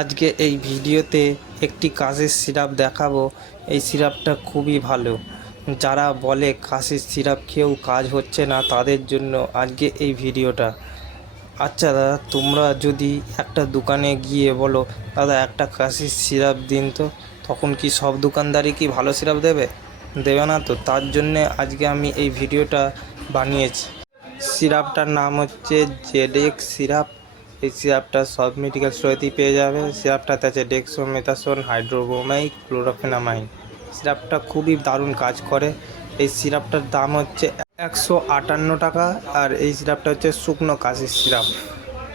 আজকে এই ভিডিওতে একটি কাশির সিরাপ দেখাবো। এই সিরাপটা খুবই ভালো। যারা বলে কাশির সিরাপ খেয়েও কাজ হচ্ছে না তাদের জন্য আজকে এই ভিডিওটা। আচ্ছা দাদা, তোমরা যদি একটা দোকানে গিয়ে বলো দাদা একটা কাশির সিরাপ দিন তো, তখন কি সব দোকানদারই কি ভালো সিরাপ দেবে? দেবে না তো। তার জন্যে আজকে আমি এই ভিডিওটা বানিয়েছি। সিরাপটার নাম হচ্ছে জেডএক্স সিরাপ। এই সিরাপটা সব মেডিকেল স্টোরেতেই পেয়ে যাবে। সিরাপটাতে আছে ডেক্সোমেথাসোন, হাইড্রোব্রোমাইড, ক্লোরোফেনামাইন। সিরাপটা খুবই দারুণ কাজ করে। এই সিরাপটার দাম হচ্ছে 158 টাকা। আর এই সিরাপটা হচ্ছে শুকনো কাশির সিরাপ।